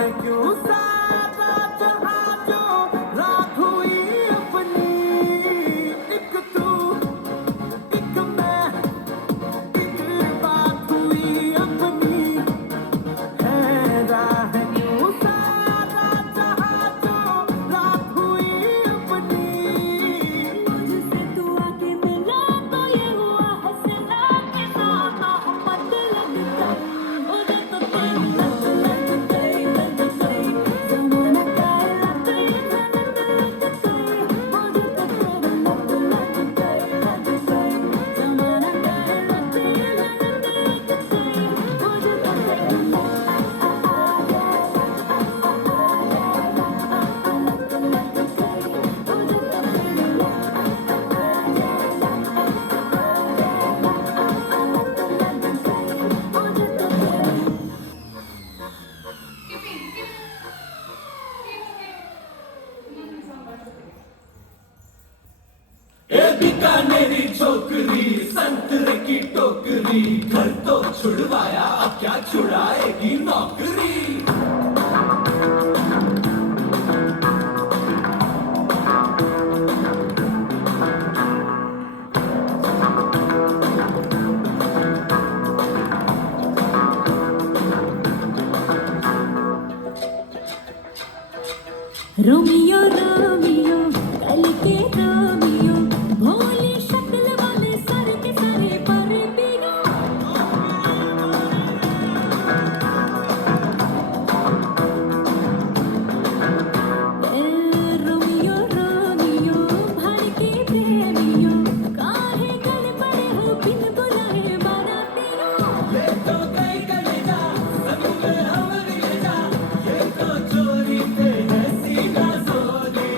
है क्यों सारा जहां जो रात हुई अपनी, एक तू एक मैं, एक बात हुई अपनी, है राह क्यों सारा जहां जो रात हुई अपनी। मुझसे तू आके मिला तो ये हुआ हंसना के साथ मोहब्बत लग गई, मुझे तो तेरी लत लग गई, लग गई जमाना का लत लग गई, मुझे तो तेरी लत लग गई, लग गई जमाना का लत लग गई, मुझे तो तेरी ए बीकानेरी छोकरी संतरे की टोकरी, घर तो छुड़वाया अब क्या छुड़ाएगी नौकरी। रोमियो रोमियो कल के रोमियो, भोली शक्ल वाले सर के सारे पर पियो। रोमियो रोमियो भर के प्रेमियो, काहे गल पड़े हो बिन बुलाए बारातियों। ले तो गई कलेजा संग में हमरी ले जा, ये तो चोरी पे है सीना जोरी।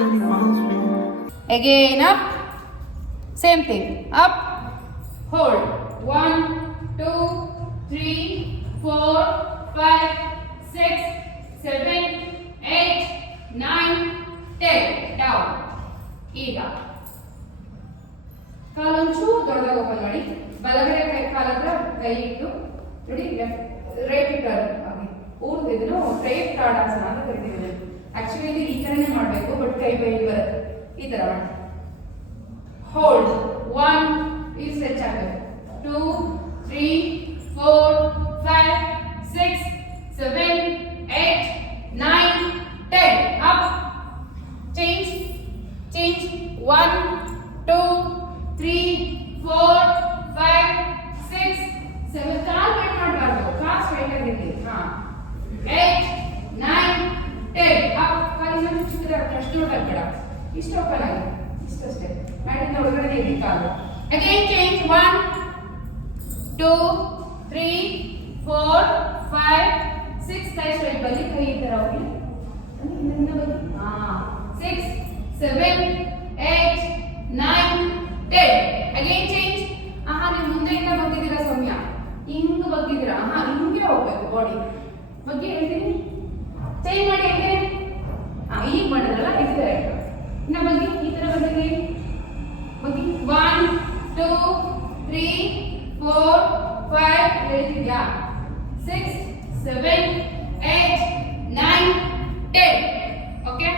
that he wants me. Again up. Same thing. Up. Hold. 1, 2, 3, 4, 5, 6, 7, 8, 9, 10. Down. ಈಗ ಕಾಲೊಂಚೂರು ದೊಡ್ಡದಾಗ ಓಪನ್ ಮಾಡಿ. ಬಲಗಡೆ ಕೈ ಕಾಲ ಹತ್ರ ಕೈ ಇಟ್ಟು ನೋಡಿ, ರೈಟ್ ಟರ್ನ್ ಆಗಿ ಇದನ್ನು ಸ್ಟ್ರೈಟ್ ತಾಡಾಸನ ಅಂತ ಕರಿತೀವಿ. ಆಕ್ಚುಲಿ ಇದು ಈ ತರನೇ ಮಾಡಬೇಕು, ಬಟ್ ಕೈ ಬೈ ಬರುತ್ತೆ. ಈ ತರ ಮಾಡಿ. ಹೋಲ್ಡ್ 1, ಈ ಸ್ಟ್ರೆಚ್ ಆಗಬೇಕು. 2, 3, 4, 5, 6, 7, 8, 9, 10. Up. Change. 1, 2, 3, 4, 5, 6, 7. ಕಾಲ್ ಬೆಂಡ್ ಮಾಡಬಾರ್ದು, ಕಾಲ್ ಸ್ಟ್ರೈಟ್ ಆಗಿರಲಿ. 8, 9, 10. ಅಪ್. ಕಾಲಿನ ಚಿಕ್ಕದಾಗಿ ಅಷ್ಟು ದೊಡ್ಡದಾಗಬೇಡ, ಇಷ್ಟು ಓಪನ್ ಆಗಿ, ಇಷ್ಟಷ್ಟೇ ಮಾಡಿದ ಒಳಗಡೆ ಇದೆ ಕಾಲು. Again change. 1, 2, 3, 4, 5, 6. ಕೈ ಸ್ಟ್ರೈಟ್ ಬನ್ನಿ, ಕೈ ಈ ತರ ಹೋಗಿ. 6, 7, 8, 9, 10. Again change. ನೀವು ಮುಂದೆಯಿಂದ ಬಂದಿದ್ದೀರಾ ಸೌಮ್ಯ, ಹಿಂಗ್ ಬಗ್ಗಿದ್ದೀರಾ. ಹಿಂಗೆ ಹೋಗ್ಬೇಕು ಬಾಡಿ ಬಗ್ಗೆ. ಹೇಳ್ತೀನಿ, ಚೇಂಜ್ ಮಾಡಿ. ಹೇಗೆ ಈಗ ಮಾಡಿದ್ರಲ್ಲ, ಇದು ಕರೆಕ್ಟ್. ಇನ್ನ ಬಗ್ಗೆ ಈ ತರ ಬಂದಿದ್ದೀವಿ ಬಗ್ಗೆ. 1, 2, 3, 4, 5. ಹೇಳ್ತಿದ್ಯಾ? 6, 7, 8, 9, 10. ಓಕೆ.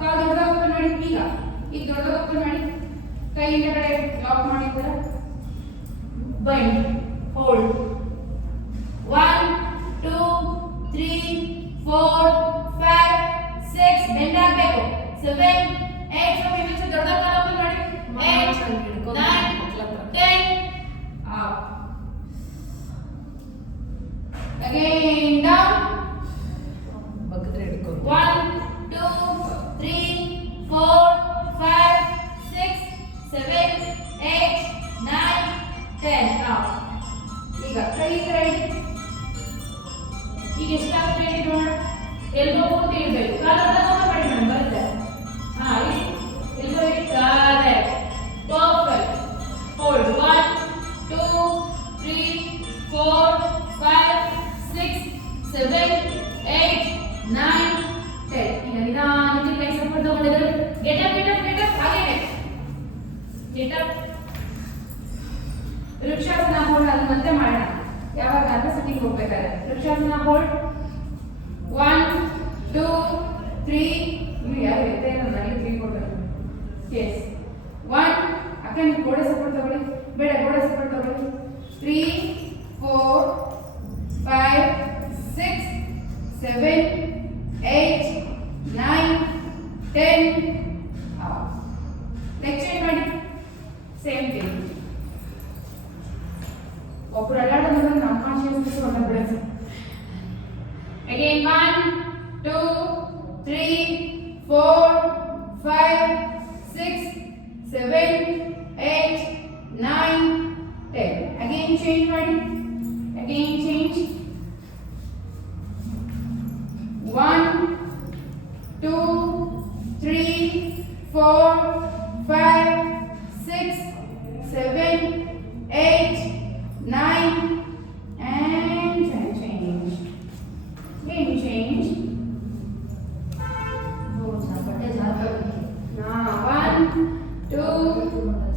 ಕಾಲು ದೊಡ್ಡದಾಗ ಓಪನ್ ಮಾಡಿ. ಈಗ ದೊಡ್ಡದಾಗ ಓಪನ್ ಮಾಡಿ. ಕೈ ಹಿಂದೆ ಲಾಕ್ ಮಾಡಿದ್ದೀರ. ಬೈಂಡ್. ಹೋಲ್ಡ್. 1, 2, 3, 4, 5, 6. ಬೆಂಡ್ ಆಗಬೇಕು. 7, 8. ಸ್ವಲ್ಪ ದೊಡ್ಡದಾಗ ಕಾಲು ಓಪನ್ ಮಾಡಿ. 8, 9, 10. ಅಪ್. Again down. 1, 2, 3, 4, 5, 6, 7, 8, 9, 10. ಈಗ ಕೈ ರೈಟ್. ಈಗ ಎಷ್ಟಾಗುತ್ತೆ ಹೇಳಿ ನೋಡೋಣ. ಎಲ್ಬೋ ಪೂರ್ತಿ ಇಡಬೇಕು. ಕಾಲದ ಮಾಡಿ ಮೇಡಮ್, ಬರುತ್ತೆ. ಎಲ್ಬೋ ಇಟ್ಟು ಕರೆಕ್ಟ್. ಪರ್ಫೆಕ್ಟ್. ಹೋಲ್ಡ್. 1, 2, 3, 4, 5, 6, 7, 8, 9, 10. ಈಗ ನಿಧಾನಕ್ಕೆ ಕೈ ಸಪೋರ್ಟ್ ತಗೊಂಡಿದ್ರೆ ಗೆಟ್ ಅಪ್. ಹಾಗೇನೆ ಗೆಟ್ ಅಪ್. ವೃಕ್ಷಾಸನ ಹೋಲ್ಡ್. ಅದು ಮತ್ತೆ ಮಾಡೋಣ ಯಾವಾಗ ಅಂತ ಸೆಟ್ಟಿಂಗ್ ಹೋಗ್ಬೇಕಾದ್ರೆ. ವೃಕ್ಷಾಸನ ಹೋಲ್ಡ್. 1, 2, 3. ಯಾರು ಎತ್ತೆ ನನಗೆ 3 ಕೊಡ್ಬೇಕು. ಎಸ್. 1. ಅಕ್ಕ ನೀವು ಗೋಡೆ ಸಪೋರ್ಟ್ ತಗೊಳ್ಳಿ. ಬೇಡ, ಗೋಡೆ ಸಪೋರ್ಟ್ ತಗೊಳ್ಳಿ. 3, 4, 5, 6, 7, 8, 9, 10. ನೆಕ್ಸ್ಟ್ ಏನು ಮಾಡಿ? Same thing. ಒಬ್ಬರು ಅಡ್ಡಾಡೋದಂದ್ರೆ ನಮ್ಮ ಕಾನ್ಶಿಯಸ್ನೆಸ್ ಹೊರಗೆ ಬಿಡುತ್ತೆ. ಅಗೇನ್ 1, 2, 3, 4, 5, 6, 7, 8, 9, 10. ಅಗೇನ್ ಚೇಂಜ್ ಮಾಡಿ. Again change. 1, 2, 3, 4, 5, 6, 7, 8, 9, and change. Again change. 1, 2,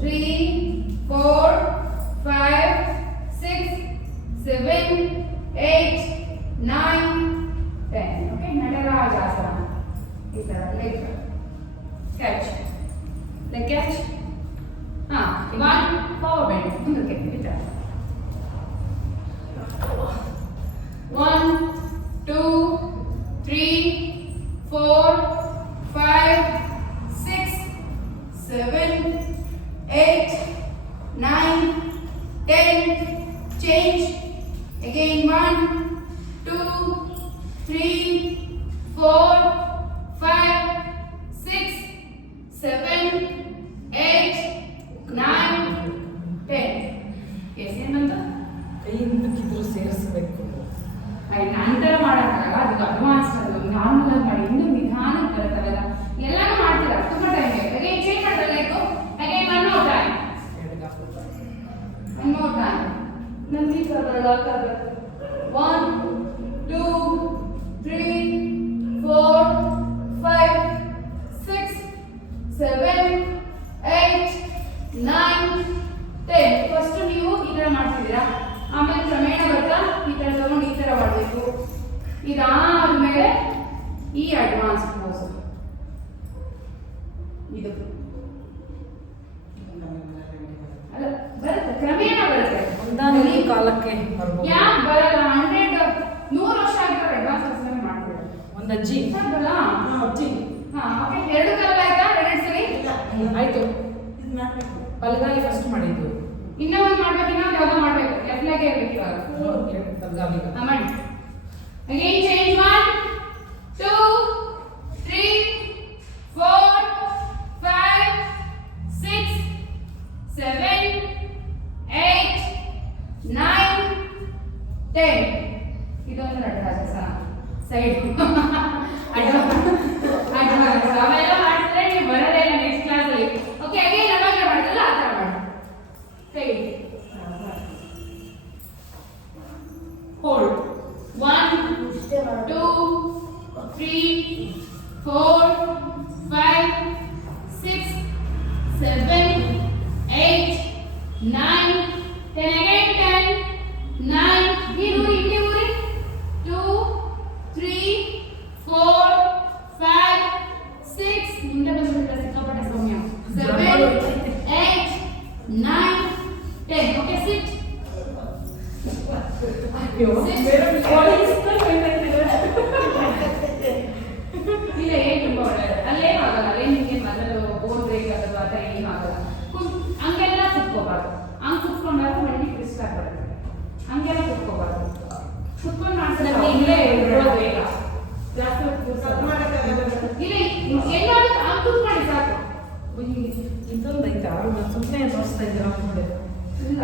3, 4, 5, 6, 7, 8, 9, 10. Okay, Natarajasana. Is that leg catch? Leg catch. 1 forward bend. Okay, with that. 1, 2, 3, 4, 5, 6, 7, 8, 9, 10. Change. Again 1, 2, 3, 4, 5, 6, 7, 8, 9, 10. Yes, ಏನಂತ ಕೈಯಿಂದಕ್ಕಿದ್ರು ಸೇರಿಸಬೇಕು. ನಂತರ ಮಾಡೋಕ್ಕಾಗಲ್ಲ, ಅದು ಅಡ್ವಾನ್ಸ್. ಅದು ನಾರ್ಮಲ್ ಆಗಿ ಮಾಡಿ, ಇನ್ನೂ ನಿಧಾನಕ್ಕೆ ಬರುತ್ತಲ್ಲ. ಎಲ್ಲಾನು ಮಾಡ್ತೀರಾ, ಥರ ಲಾಕ್ ಆಗಬೇಕು. 1 2 3 4 5 6 7 8 9 10. ಫಸ್ಟ್ ನೀವು ಈ ಥರ ಮಾಡ್ತಿದ್ದೀರಾ, ಆಮೇಲೆ ಕ್ರಮೇಣ ಬರ್ತಾ ಈ ಥರ ತಗೊಂಡು ಈ ಥರ ಮಾಡಬೇಕು. ಇದಾದ್ಮೇಲೆ ಈ ಅಡ್ವಾನ್ಸ್ ಪೋಸ್ ಇದು ಅಲ್ಲ ಬರುತ್ತೆ, ಕ್ರಮೇಣ ಬರುತ್ತೆ. ಒಂದಾಗಿ ಕಾಲಕ್ಕೆ ಬರ್ಬೋದು. ಯಾಕೆ ಬರಲ್ಲ? 100 ವರ್ಷ ಆಗಿರೋ ಅಡ್ವಾನ್ಸ್ ಕ್ಲಾಸ್ ಮಾಡ್ತೀರಾ? ಒಂದು ಅಜ್ಜಿ. ಬರಲ್ಲ? ಅಜ್ಜಿ. ಹಾ ಓಕೆ. 2 ಕಾಲ ಆಯ್ತಾ? 2 ಸರಿ ಆಯ್ತು. ಬಲಗಾಲಿ ಫಸ್ಟ್ ಮಾಡಿದ್ದು. ಇನ್ನೂ ಒಂದು ಮಾಡ್ಬೇಕು, ಇನ್ನೊಂದು ಯಾವ್ದೋ ಮಾಡ್ಬೇಕು. ಲೆಫ್ಟ್ ಲೆಗ್ ಇರ್ಬೇಕು ಇವಾಗ. ಬಲಗಾಲಿ. ಮಾಡಿ. Again change 1 2 3 4 5 6 7 8 9 10. ಇದೊಂದು ಅಡ್ವಾನ್ಸ್ ಸೈಡ್ ಅಡ್ವಾನ್ಸ್ ಅವೆಲ್ಲ ಮಾಡಿದ್ರೆ ನೀವು ಬರೋದೇ ಇಲ್ಲ ನೆಕ್ಸ್ಟ್ ಕ್ಲಾಸ್ ಅಲ್ಲಿ. ಓಕೆ ಅಗೇನ್ ಅವಾಗ ಮಾಡಿದ್ರಲ್ಲ ಆ ಥರ ಮಾಡಿ. Side hold 1 2 3 4 5 6 7 8 9 10. Again 10 9. Here ಇಲ್ಲಿ ಊರಿ 2 3 4 5 6. ಮುಂದೆ ಬಂದ್ಬಿಟ್ರೆ ಸಿಕ್ಕಾಪಟ್ಟೆ ಸೌಮ್ಯ. 7 8 9 10. Okay, sit. ಇಲ್ಲ ಏನು ತುಂಬ ಒಳ್ಳೆಯದು. ಅಲ್ಲೇನು ಆಗಲ್ಲ, ಅಲ್ಲೇ ನಿಮಗೆ ಮೊದಲು ಬೋನ್ ಬ್ರೇಕ್ ಆಗೋದು ಆ ಥರ ಏನೂ ಆಗಲ್ಲ. ಹಂಗೆಲ್ಲ ಕುತ್ಕೋಬಾರ್ದು. ಹಂಗೆ ಕುತ್ಕೊಂಡಾಗ ಮೈಂಡಿಗೆ ಟ್ವಿಸ್ಟ್ ಆಗ್ಬಾರ್ದು. ಹಂಗೆಲ್ಲ ಕುತ್ಕೋಬಾರ್ದು. ಕುತ್ಕೊಂಡು ಮಾಡ್ಸೋದು ಇಲ್ಲೇ ಇರೋದು ಬೇಗ ಜಾಸ್ತಿ ಇಲ್ಲ ಎಲ್ಲಾದ್ರೂ ಹಂಗೆ ಕುತ್ಕೊಳ್ಳಿ ಸಾಕು. ಇದೊಂದು ಐತೆ ಅವ್ರು ಸುಮ್ಮನೆ ತೋರಿಸ್ತಾ ಇದ್ದೀರಾ ನೋಡಿ. ಇಲ್ಲ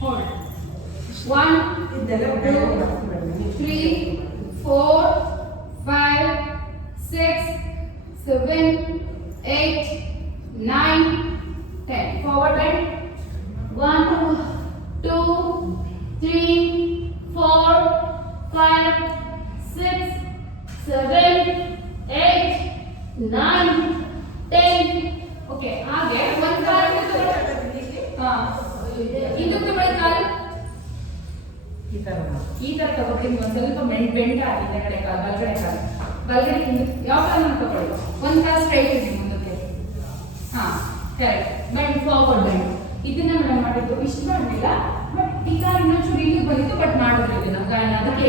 hold 1 2 3 4 5 6 7 8 9 10. Forward bend 1 2 3 4 5 6 7 8 9 10. ಓಕೆ ಹಾಗೆ ಒಂದು ಕಾಲ ಇದಕ್ಕೆ ಕಾಲು ಈ ತರ ತಗೋತೀನಿ. ಒಂದು ಸ್ವಲ್ಪ ಬೆಂಡ್ ಆಗಿದೆ ಕಡೆ ಕಾಲು, ಬಲಗಡೆ ಕಾಲು ಬಲಗಡೆ ಯಾವ ಕಾಲು ತಗೊಳ್ಳಿ. ಒಂದು ಕಾಲು ಸ್ಟ್ರೈಟ್ ಇದೆ ಮುಂದಕ್ಕೆ. ಹಾ ಕರೆಕ್ಟ್. Bend forward bend. ಇದನ್ನ ಮೇಡಮ್ ಮಾಡಿದ್ದು ಇಷ್ಟು ಮಾಡಲಿಲ್ಲ, ಬಟ್ ಈ ಕಾಲು ಇನ್ನೊಂಚೂರು ಇಲ್ಲಿ ಬಂದಿತ್ತು, ಬಟ್ ಮಾಡಿದ್ರು ಇದನ್ನ ಕಾರಣ ಅದಕ್ಕೆ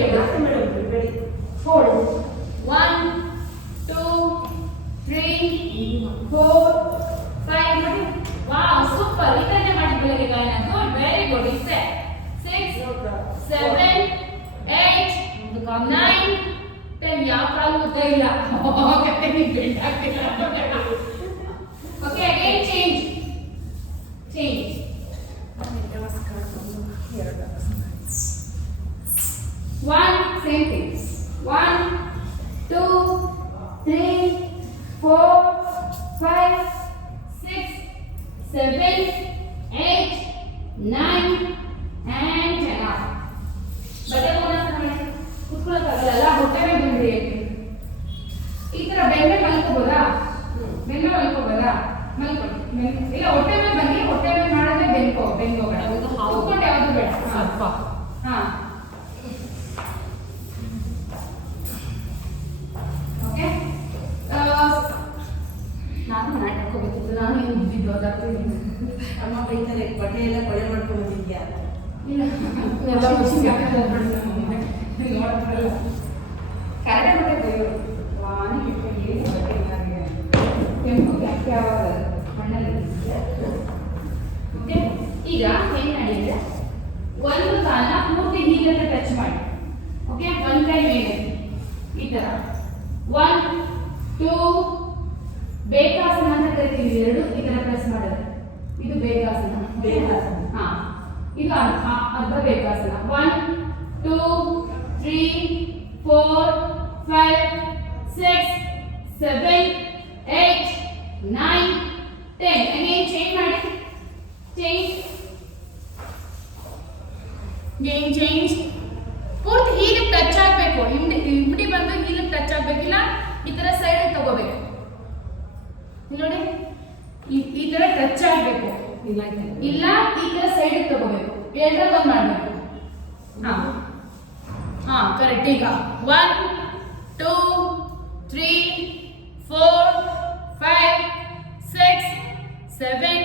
ಹೋಲ್ಡ್ 1 2 3 4 5 ಮಾಡಿ. Wow super. ಇದನ್ನೇ ಮಾಡಿ ಬೆಳಗ್ಗೆ ಗಾಯನ. Good, very good. ಇಷ್ಟೇ 6 7 8 9 10. ಯಾವ ಕಾಲು ಗೊತ್ತೇ ಇಲ್ಲ. ಓಕೆ ಬೆಂಡ್ ಆಗ್ತಿಲ್ಲ. Okay again change 1 same thing 1 2 3 4 5 6 7 8 9 and 10. ಬಟ್ಟೆ ಕುತ್ಕೊಳ್ಳೋಕ್ಕಾಗಲ್ಲ, ಹೊಟ್ಟೆ ಮೇಲೆ ಬಂದ್ರಿ. ಈ ಥರ ಬೆನ್ನೆ ಮಲ್ಕೋಬೋದಾ? ಬೆನ್ನೆ ಮಲ್ಕೋಬೋದಾ? ಮಲ್ಕೊಳ್ಳಿ. ಇಲ್ಲ ಹೊಟ್ಟೆ ಮೇಲೆ ಬನ್ನಿ. ಹೊಟ್ಟೆ ಮೇಲೆ ಮಾಡಿದ್ರೆ ಬೆನ್ಕೋಬೇಡ. ಕುತ್ಕೊಂಡು ಯಾವುದು ಬೇಡ. ಸ್ವಲ್ಪ ಹಾಂ ಓಕೆ. ನಾನು ನಾಟಕೋಬೇಕಿತ್ತು. ನಾನು ಏನು ಬುದ್ಧಿದ್ದು ಅದಾಗ್ತದೆ. ಅಮ್ಮ ಬೈತಾರೆ, ಬಟ್ಟೆ ಎಲ್ಲ ಕೊಳೆ ಮಾಡ್ಕೊಂಡು ಬಂದಿದ್ಯಾ? ಇಲ್ಲ ಎಲ್ಲ ನೋಡ್ತಾರಲ್ಲ ಕರೆಕ್ಟ್ ಬಟ್ಟೆ ಬೈಯೋರು. ವಾನಿ ಇಟ್ಕೊಂಡು ಏನು ಬಟ್ಟೆ ಇಲ್ಲಾಗಿದೆ. ಕೆಂಪು ಕ್ಯಾಪ್ ಯಾವಾಗ ಮಣ್ಣಲ್ಲಿ. ಓಕೆ ಈಗ ಏನು ನಡೆಯಿದೆ, ಒಂದು ಕಾಲ ಪೂರ್ತಿ ನೀರನ್ನು ಟಚ್ ಮಾಡಿ. ಓಕೆ ಒಂದು ಕೈ ಮೇಲೆ ಈ ಥರ 1 2 ಬೇಕಾಸನ ಅಂತ ಕರಿತೀವಿ. ಎರಡು ಈ ಥರ ಪ್ರೆಸ್ ಮಾಡೋದು. ಇದು ಬೇಕಾಸನ. ಹಾ ಇದು ಅರ್ಧ ಬೇಕಾಸನ. 1 2 3 4 5 6 7 8 9 10. ಅಗೇನ್ ಚೇಂಜ್ ಮಾಡಿ. ಚೇಂಜ್ ಪೂರ್ತಿ ಹೀಗೆ ಟಚ್ ಆಗಬೇಕು. ಇಮ್ಡಿ ಬಂದು ಹೀಗೆ ಟಚ್ ಆಗಬೇಕಿಲ್ಲ, ಈ ತರ ಸೈಡ್ ತಗೋಬೇಕು. ಇಲ್ಲಿ ನೋಡಿ, ಈ ತರ ಟಚ್ ಆಗಬೇಕು, ಇಲ್ಲ ಇಲ್ಲ ಈ ತರ ಸೈಡ್ ತಗೋಬೇಕು. ಎರಡರಲ್ಲಿ ಒಂದು ಮಾಡಬೇಕು. ಹಾ ಕರೆಕ್ಟ್. ಈಗ 1 2 3 4 5 6 7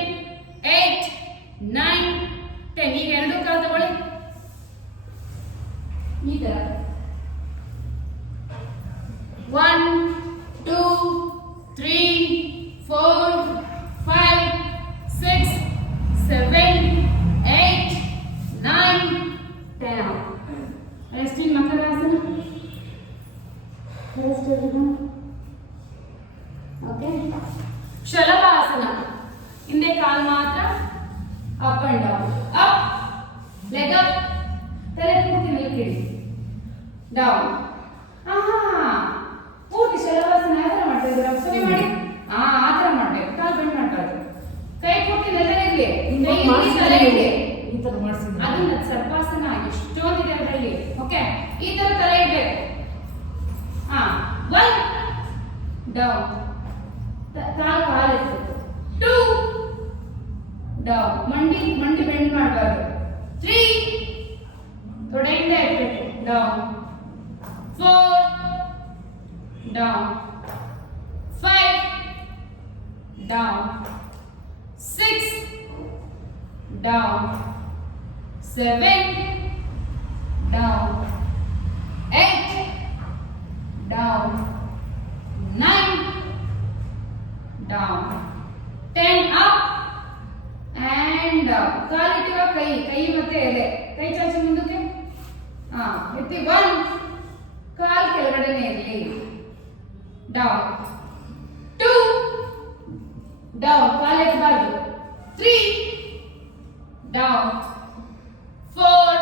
8 9 10. ಈಗ ಎರಡು ಕಾಲು ತಗೊಳ್ಳಿ ಈ ತರ. 1 2 3 4 5 6 7 8 9 10. Rest in Makarasana. Rest everyone. Okay. Shalabhasana. ಹಿಂದೆ ಕಾಲು ಮಾತ್ರ up and down. Up, leg up, ತಲೆ ಪೂರ್ತಿ ಮೇಲ್ಕಿಡಿ, ಡೌನ್. ಪೂರ್ತಿ ಶಲಭಾಸನ ಯಾವ ಥರ ಮಾಡ್ತಾ ಇದ್ದೀರಾ? ಸರಿ ಮಾಡಿ. ಆ ಥರ ಮಾಡಬೇಕು. ಕಾಲು ಬೆಂಡ್ ಮಾಡಬಾರ್ದು. ಕೈ ಪೂರ್ತಿ ನೆಲದಲ್ಲಿ ಇರಲಿ, ಕೈ ಇಲ್ಲಿ ತಲೆ ಇರಲಿ. ಈ ತರ ಮಾಡಿಸಿದ್ರೆ ಅದನ್ನ ಸರ್ಪಾಸನ ಎಷ್ಟೊಂದಿದೆ ಅದರಲ್ಲಿ. ಓಕೆ, ಈ ತರ ತಲೆ ಇಡಬೇಕು. ಒನ್ ಡೌನ್, ಕಾಲು ಇರಬೇಕು. 2 ಡೌನ್, ಮಂಡಿ ಬೆಂಡ್ ಮಾಡಬಾರ್ದು. 3 ತೊಡೆಯಿಂದ ಇರಬೇಕು, down. 4 down, 5 down, 6 down, 7 down, 8 down, 9 down, 10 up and down. ಕಾಲಿಟ್ಟಿರೋ ಕೈ ಮತ್ತೆ ಎದೆ, ಕೈ ಚಾಚಿ ಮುಂದಕ್ಕೆ. ಎತ್ತಿ. 1 ಕಾಲು ಕೆಳಗಡೆನೆ ಇರಲಿ, ಡೌನ್. 2 ಡೌನ್, ಕಾಲು ಎತ್ತಬಾರ್ದು. 3 down, 4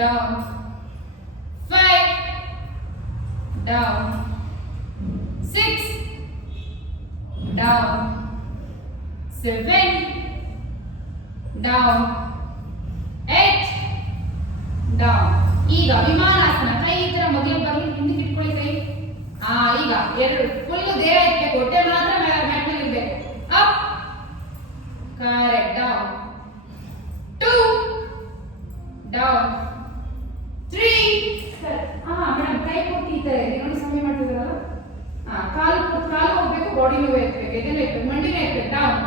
down, 5 down, 6 down, 7 down, 8 down. ಈಗ ವಿಮಾನಾಸನ. ಕೈ ಈ ತರ ಮಗುವಿಗೆ ಬರಲಿ, ಹಿಂದಕ್ಕೆ ಇಟ್ಕೊಳ್ಳಿ ಕೈ. ಈಗ ಎರಡು ಫುಲ್ ದೇಹ ಇರಬೇಕು, ಹೊಟ್ಟೆ ಮಾತ್ರ ಮ್ಯಾಟ್ ಮೇಲೆ ಇರಬೇಕು. Up, correct. Down, 2 down, 3 madam ಕೈ ಕೊಟ್ಟು ಈ ತರ ಇದೆ ನೋಡಿ, ಸಮಯ ಮಾಡ್ತಿದಾರಲ್ಲ. ಕಾಲು ಹೋಗ್ಬೇಕು, ಬಾಡಿ ನೋವು ಎತ್ತಬೇಕು, ಎದೆನೇ ಎತ್ತಬೇಕು, ಮಂಡಿನೇ ಎತ್ತಬೇಕು. ಡೌನ್.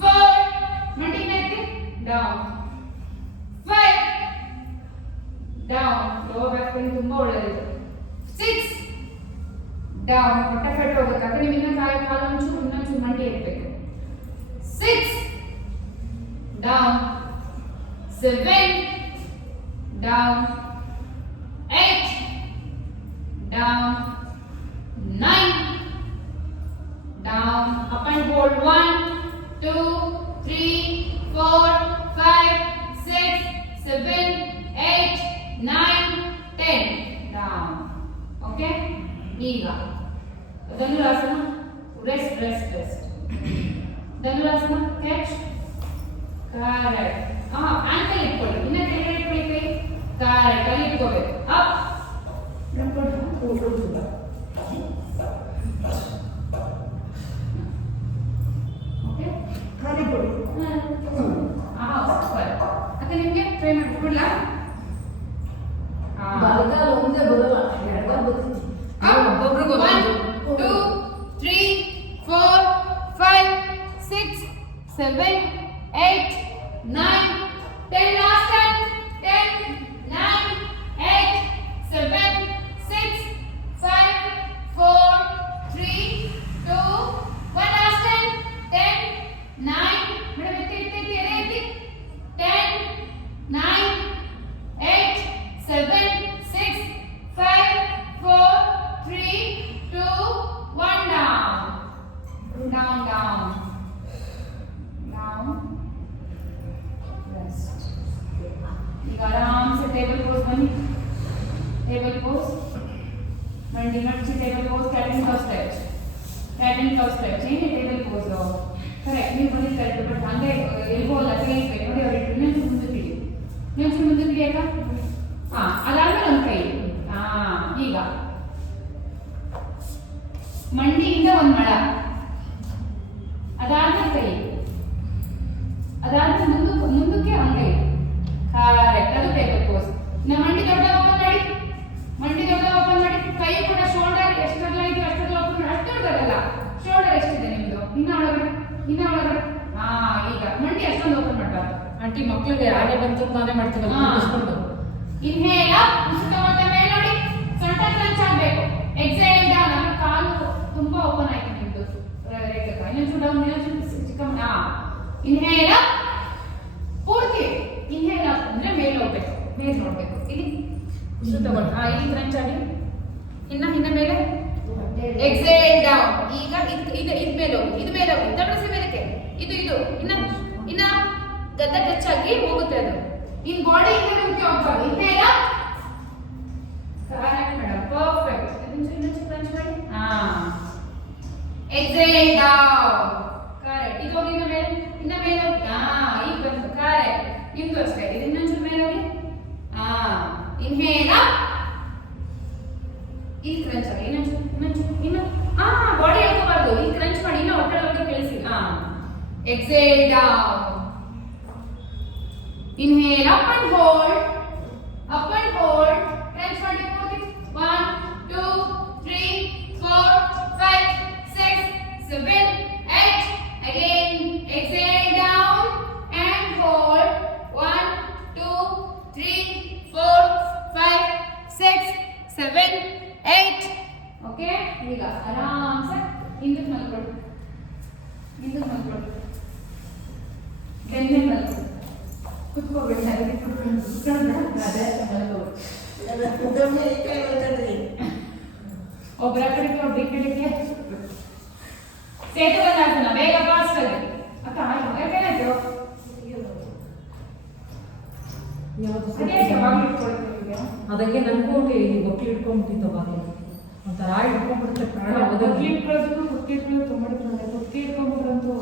4 ಮಂಡಿನೇ ಎತ್ತಿ, down. 5 down, low back pain ತುಂಬಾ ಒಳ್ಳೆಯದು. 6 ಡೌನ್, ಹೊಟ್ಟೆ ಪೆಟ್ಟು ಹೋಗುತ್ತೆ. ಅಕ್ಕ ನೀವು ಕಾಲು ಇನ್ನೊಂಚೂರು ಮಂಡಿ ಎತ್ತಬೇಕು. 6 down, 7 down, 8 down, 9 down, up and hold. 1 2 3 4 5 6 7 8 9 10 down. Okay, ಈಗ Dhanurasana. Rest. Dhanurasana. Catch. Correct. Ankle ಇಟ್ಕೊಳ್ಳಿ, ಇನ್ನ ಕೆಳಗಡೆ ಇಟ್ಕೊಳ್ಳಿ ಕೈ. ಕರೆಕ್ಟ್, ಅಲ್ಲಿ ಇಟ್ಕೋಬೇಕು. ಅಪ್. ಓಕೆ, ಖಾಲಿ ಕೊಡಿ. ಸೂಪರ್. ಅಕ್ಕ ನಿಮಗೆ ಟ್ರೈ ಮಾಡಿ ಕೊಡ್ಲಾ? ಬಲಗಾಲ ಒಂದೇ ಬರಲ್ಲ, ಎಡಗಾಲ ಬರ್ತೈತಿ. ಒಬ್ಬೊಬ್ರಿಗೆ 1 2 3 4 5 6 7 8 9 10. Last time. 10 9 8 7 6 5 4 3 2 1. Last time. 10 9 madam ಎತ್ತಿ 10 9 8 7 6 5 4 3 2 1. Down. Rest. ಈಗ ಆರಾಮ್ से टेबल पोज बनी. टेबल पोज, मंडी मर्ची table pose, cat and cow stretch. ಏನೇ ಟೇಬಲ್ पोज करेक्ट ನೀವು ಬನ್ನಿ ಕರೆಕ್ಟ್. ಬಟ್ ಹಂಗೆ ಇನ್ನೊಂಚೂರು ಮುಂದಕ್ಕೆ ಬೇಕಾ? ಹಾ, ಅದಾದ್ಮೇಲೆ ಒಂದು ಕೈ. ಹಾ, ಈಗ ಮಂಡಿಯಿಂದ ಒಂದು ಮಳ, ಅದಾದ್ಮೇಲೆ ಕೈ, ಅದಾದ್ಮೇಲೆ ಮುಂದಕ್ಕೆ ಅಂಗೈ. ಕರೆಕ್ಟ್, ಅದು ಬೇಕು ಪೋಸ್. ನಮ್ಮ ಮಂಡಿ ದೊಡ್ಡ ಓಪನ್ ಮಾಡಿ, ಮಂಡಿ ದೊಡ್ಡ ಓಪನ್ ಮಾಡಿ. ಕೈ ಕೂಡ ಶೋಲ್ಡರ್ ಎಷ್ಟೆಲ್ಲ ಇದೆ ಅಷ್ಟೆಲ್ಲ ಓಪನ್ ಮಾಡಿ. ಅಷ್ಟೊಂದಲ್ಲ, ಶೋಲ್ಡರ್ ಎಷ್ಟಿದೆ ನಿಮ್ದು? ಇನ್ನ ಒಳಗಡೆ, ಇನ್ನ ಒಳಗಡೆ. ಹಾ, ಈಗ ಮಂಡಿ ಅಷ್ಟೊಂದು ಓಪನ್ ಮಾಡಬಾರ್ದು. ಆಂಟಿ ಮಕ್ಳಿಗೆ ಆನೆ ಬಂತು ನಾನೇ ಮಾಡ್ತೀವಲ್ಲ ಕೂತ್ಕೊಂಡು. ಇನ್ಹೇಲ್ ಅಪ್, ಉಸಿರು ತಗೊಂಡ ಮೇಲೆ ನೋಡಿ, ಸೊಂಟ ಕ್ರಂಚ್ ಆಗಬೇಕು. ಎಕ್ಸೇಲ್ ಡೌನ್, ಅಂದ್ರೆ ಕಾಲು ತುಂಬಾ ಓಪನ್ ಆಯ್ತು ನಿಮ್ದು ರೇಖಕ. ಇನ್ನೊಂಚೂರು ಡೌನ್, ಇನ್ನೊಂಚೂರು ಚಿಕ್ಕ. ಹಾ, ಇನ್ಹೇಲ್ ಅಪ್ ಪೂರ್ತಿ. ಇನ್ಹೇಲ್ ಅಪ್ ಅಂದ್ರೆ ಮೇಲೆ ಹೋಗ್ಬೇಕು, ಮೇಲೆ ನೋಡ್ಬೇಕು. ಇಲ್ಲಿ ಉಸಿರು ತಗೊಂಡು, ಹಾ, ಇಲ್ಲಿ ಕ್ರಂಚ್ ಆಗಿ. ಇನ್ನ ಮೇಲೆ ಎಕ್ಸೇಲ್ ಡೌನ್. ಈಗ ಇದು ಮೇಲೆ ಹೋಗಿ, ಇದು ಮೇಲೆ ಹೋಗಿ, ದಬಡಿಸಿ ಮೇಲಕ್ಕೆ. ಇದು ಇನ್ನ ಗದ್ದ ಟಚ್ ಆಗಿ ಹೋಗುತ್ತೆ ಅದು. ಇನ್ ಬಾಡಿ ಇಂದ ಮುಂಚೆ ಹೋಗ್ಬಾರ್ದು. Inhale up, correct madam, perfect. ಇನ್ನೊಂಚೂರು ಕ್ರಂಚ್ ಮಾಡಿ. ಹಾ, ಎಕ್ಸೇಲ್ ಡೌನ್. ಕರೆಕ್ಟ್. ಇದು ಹೋಗಿ ಇನ್ನ ಮೇಲೆ ಹೋಗಿ. ಹಾ, ಈಗ ಬಂತು. ಕರೆಕ್ಟ್. ನಿಮ್ದು ಅಷ್ಟೇ. ಇದು ಇನ್ನೊಂಚೂರು ಮೇಲೆ ಹೋಗಿ. ಹಾ, ಇನ್ಹೇಲ್ ಅಪ್, ಇಲ್ಲಿ ಕ್ರಂಚ್ ಆಗಿ. ಇನ್ನು ಹಾ, ಬಾಡಿ ಎಳ್ಕೋಬಾರ್ದು. ಇಲ್ಲಿ ಕ್ರಂಚ್ ಮಾಡಿ, ಇನ್ನ ಹೊಟ್ಟೆ ಒಳಗೆ ಕೇಳಿಸಿ. ಹಾ, exhale down. Inhale, up and hold, crunch ಮಾಡಿ ಪೂರ್ತಿ. 1, 2, 3, 4, 5, 6, 7, 8. Again, exhale down and hold. 1, 2, 3, 4, 5, 6, 7, 8. Okay? ಈಗ ಆರಾಮ್ಸೆ ಹಿಂದಕ್ಕೆ ಮಲ್ಕೊಳ್ಳಿ. ಬೆನ್ನೆ ಮಲ್ಕೊಳ್ಳಿ. ಕುತ್ಕೋಬೇಡಿ, ಅದೇ ಒಬ್ಬರ ಕಡೆಗೆ ಒಬ್ಬರ ಕಡೆಗೆ ಸೇತುವನ್ನಾಸನ. ಬೇಗ ಫಾಸ್ಟ್ ಆಗಿ. ಅಕ್ಕ ಯಾಕೇನಾಯ್ತು? ಅದಕ್ಕೆ ನನ್ಕೊಂಡು ಇಲ್ಲಿ ಒಕ್ಕಲು ಇಟ್ಕೊಂಡ್ಬಿಟ್ಟಿತ್ತು ಬಾಗಿಲು ಒಂಥರ ಇಟ್ಕೊಂಡ್ಬಿಡುತ್ತೆ ಪ್ರಾಣ. ಒಕ್ಕಲು ಇಟ್ಕೊಳ್ಳೋದು ಕುತ್ತಿ ಇಟ್ಕೊಳ್ಳೋದು ತುಂಬ ಕುತ್ತಿ ಇಟ್ಕೊಂಡ್ಬಿಟ್ರಂತೂ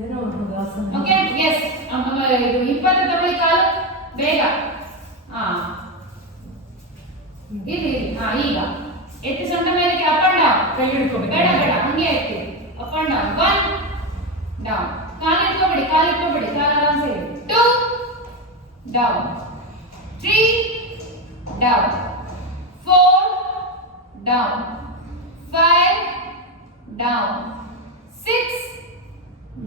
ಏನೋ ಒಂದು ಆಸನ. Okay, yes. ಇದು 20 ತಗೊಳ್ಳಿ ಕಾಲು ಬೇಗ. ಹಾ, ಇಲ್ಲಿ. ಹಾ, ಈಗ ಎತ್ತಿ ಸೊಂಟ ಮೇಲಕ್ಕೆ. Up and down. ಕೈ ಹಿಡ್ಕೋಬೇಕು. ಬೇಡ ಹಂಗೆ ಎತ್ತಿ. Up and down. 1 ಡೌನ್. ಕಾಲು ಇಟ್ಕೋಬೇಡಿ, ಕಾಲು ಆರಾಮ್ಸೆ. 2 down. 3 down. 4 down. 5 down. 6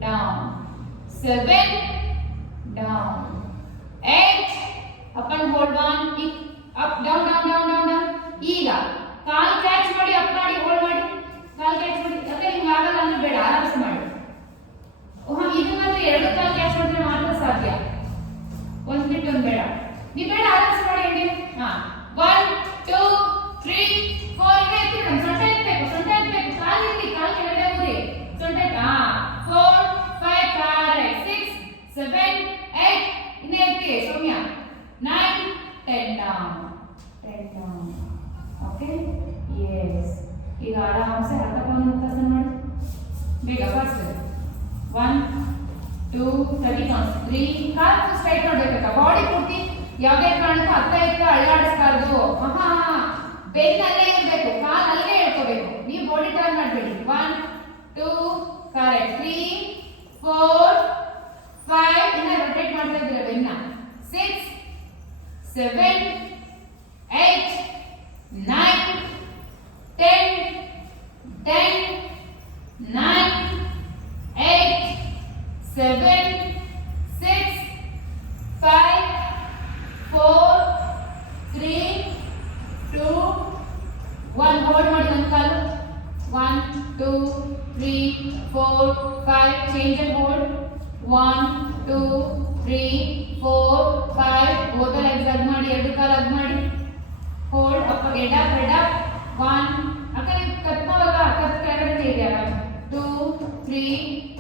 down. 7 down. 8 up and hold on. Up, down. ಈಗ ಕಾಲ್ ಕ್ಯಾಚ್ ಮಾಡಿ, ಅಪ್ ಮಾಡಿ, ಹೋಲ್ಡ್ ಮಾಡಿ. ಕಾಲ್ ಕ್ಯಾಚ್ ಮಾಡಿ. ಯಾಕೆ ನಿಮ್ಗೆ ಆಗಲ್ಲ ಅಂದ್ರೆ ಬೇಡ, ಆರಾಮ್ಸೆ ಮಾಡಿ. ಇದು ಮಾತ್ರ 2 ಕಾಲ್ ಕ್ಯಾಚ್ ಮಾಡಿದ್ರೆ ಮಾತ್ರ ಸಾಧ್ಯ. ಒಂದು ಬಿಟ್ಟು ಒಂದು ಬೇಡ. ನೀವು ಬೇಡ, ಆರಾಮ್ಸೆ ಮಾಡಿ ಹೇಳಿ. ಹಾ, 1, 2, 3, 4. ಈಗ ಎತ್ತಿ ಮೇಡಮ್, ಸೊಂಟ ಎತ್ತಬೇಕು. ಕಾಲ್ ಇರಲಿ, ಕಾಲ್ ಕೆಳಗಡೆ ಊರಿ. ಸೊಂಟ 4, 5, correct. 6, 7, 8. ಇನ್ನ ಎತ್ತಿ ಸೌಮ್ಯ. 9, 10 down. Okay, yes. ಈಗ ಆರಾಮ್ಸೆ ಅರ್ಧಪೌಂಡ್ ಮುಕ್ತಾಸನ ಮಾಡಿ. ಬೇಗ ಫಾಸ್ಟ್. 1, 2, 30 counts. 3. ಕಾಲು ಸ್ಟ್ರೈಟ್ ಮಾಡಬೇಕಾ? ಬಾಡಿ ಪೂರ್ತಿ ಯಾವುದೇ ಕಾರಣಕ್ಕೂ ಅತ್ತ ಇತ್ತ ಅಳ್ಳಾಡಿಸ್ಬಾರ್ದು. ಬೆನ್ನಲ್ಲೇ ಇರಬೇಕು, ಕಾಲು ಅಲ್ಲೇ ಹೇಳ್ಕೋಬೇಕು. ನೀವು ಬಾಡಿ ಟರ್ನ್ ಮಾಡಬೇಡಿ. 1, 2, ಕರೆಕ್ಟ್. 3, 4, 5. ಇನ್ನ ರೊಟೇಟ್ ಮಾಡ್ತಾ ಇದ್ದೀರಾ ಬೆನ್ನ. 6, 7, 8, 9, 10, 9, 8, 7, 6, 5, 4, 3, 2, 1. ಹೋಲ್ಡ್ ಮಾಡಿ ಒಂದು ಕಾಲು. 1, 2, 3, 4, 5. Change and hold. 1, 2, 3, 4, 5. both legs hug ಮಾಡಿ, ಎರಡು ಕಾಲು hug ಮಾಡಿ. hold up, head up. 1. ಅಕ್ಕ ನೀವು ಕತ್ನವಾಗ ಕತ್ ಕೆಳಗಡೆ ಇದೆಯಲ್ಲ. 2, 3,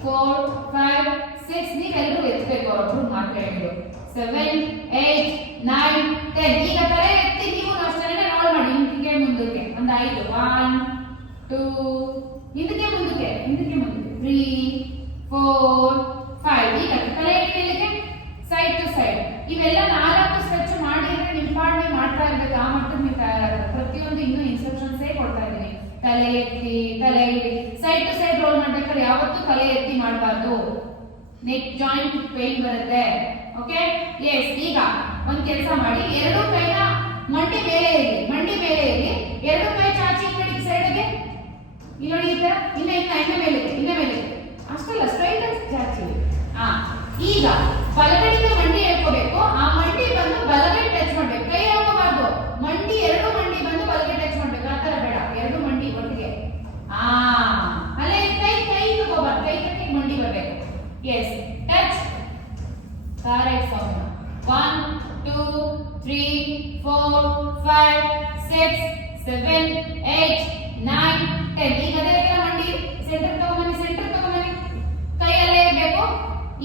4, 5, 6. ನೀವೆಲ್ಲರೂ ಎತ್ತಬೇಕು, ಒಬ್ಬರು ಮಾತ್ರ ಹೇಳಿ. 7, 8, 9, 10. ಈಗ ತಲೆ ಎತ್ತಿ ನೀವು ಅಷ್ಟೇ ರೋಲ್ ಮಾಡಿ ಹಿಂದಕ್ಕೆ ಮುಂದಕ್ಕೆ. ಒಂದು 5. 1, 2. ಹಿಂದಕ್ಕೆ ಮುಂದಕ್ಕೆ 3, 4, 5. ಈಗ ತಲೆ ಇಟ್ಟು ಸೈಡ್ ಟು ಸೈಡ್. ಇವೆಲ್ಲ 4 ಸ್ಟ್ರೆಚ್ ಮಾಡಿದ್ರೆ ನಿಮ್ಮ ಪಾಡ್ ನೀವು ಮಾಡ್ತಾ ಇರ್ಬೇಕು. ಆ ಮಟ್ಟಕ್ಕೆ ನೀವು ತಯಾರಾಗಬೇಕು. ಪ್ರತಿಯೊಂದು ಇನ್ನೂ ಇನ್ಸ್ಟ್ರಕ್ಷನ್ಸೇ ಕೊಡ್ತಾ ಇದ್ದೀನಿ. ತಲೆ ಎತ್ತಿ, ತಲೆ ಸೈಡ್ ಟು ಸೈಡ್ ರೋಲ್ ಮಾಡ್ಬೇಕಾದ್ರೆ ಯಾವತ್ತೂ ತಲೆ ಎತ್ತಿ ಮಾಡಬಾರ್ದು. ನೆಕ್ ಜಾಯಿಂಟ್ ಪೇನ್ ಬರುತ್ತೆ. Okay, yes. ಈಗ ಒಂದು ಕೆಲಸ ಮಾಡಿ, ಎರಡು ಕೈನ ಮಂಡಿ ಮೇಲೆ ಇರಲಿ, ಮಂಡಿ ಮೇಲೆ ಇರಲಿ. ಎರಡು ಕೈ ಚಾಚಿ ಈ ಕಡೆ ಸೈಡ್ಗೆ ಇಲ್ಲಿ ನೋಡಿ, ಈ ತರ ಇನ್ನ ಮೇಲೆ ಅಷ್ಟಲ್ಲ, ಸ್ಟ್ರೈಟ್ ಆಗಿ ಚಾಚಿ. ಈಗ ಬಲಗಡೆಯಿಂದ ಮಂಡಿ ಹೇಳ್ಕೋಬೇಕು. ಆ ಮಂಡಿ ಬಂದು ಬಲಗಡೆ ಟಚ್ ಮಾಡ್ಬೇಕು, ಕೈ ಹಾಕೋಬಾರ್ದು. ಮಂಡಿ ಎರಡು ಮಂಡಿ ಬಂದು ಬಲಗಡೆ ಟಚ್ ಮಾಡ್ಬೇಕು. ಆ ತರ ಬೇಡ, ಎರಡು ಮಂಡಿ ಒಟ್ಟಿಗೆ. ಅಲ್ಲೇ ಕೈ ತಗೋಬಾರ್ದು, ಕೈ ಕಟ್ಟಿಗೆ ಮಂಡಿ ಬರಬೇಕು. Yes, touch. Correct formula. 1 2 3 4 5 6 7 8 9 10. ಈಗ ಅದೇ ತರ ಮಂಡಿ ಸೆಂಟರ್ ತಗೊಂಬನ್ನಿ, ಕೈಯಲ್ಲೇ ಇರಬೇಕು.